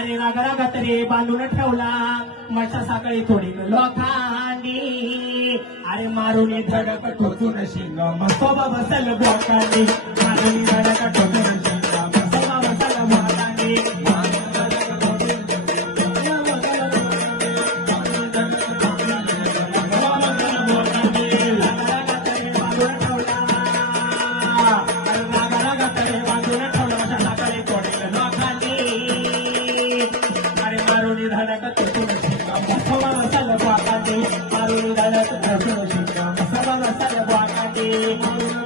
अरे रागारागात रे बांधून ठेवला मठा साखळी थोडी लोकांनी अरे मारून धडक टोचून शिंग मसोबा बसल ब्लॉकांनी मारून धडक टोचून शिंग मसोबा बसल ब्लॉकांनी मारून